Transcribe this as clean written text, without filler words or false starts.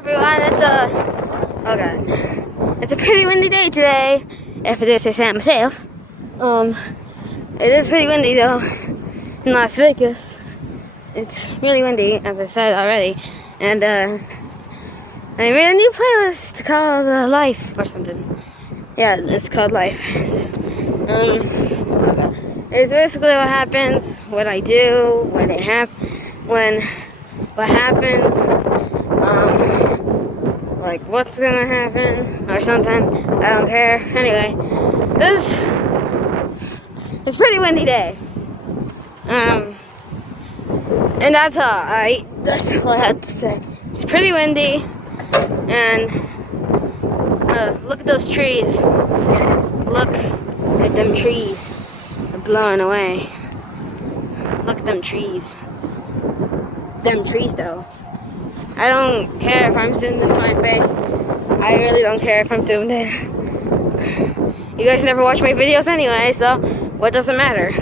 Everyone, it's a pretty windy day today. If it is to say myself. It is pretty windy though in Las Vegas. It's really windy, as I said already, and I made a new playlist called Life or something. Yeah, it's called Life. It's basically what happens, what I do, what happens, like what's gonna happen or something. I don't care. Anyway, it's a pretty windy day. And that's all. That's all I have to say. It's pretty windy, and look at those trees. Look at them trees. They're blowing away. Look at them trees. Them trees, though. I don't care if I'm zoomed into my face. I really don't care if I'm zoomed in. You guys never watch my videos anyway, so what does it matter?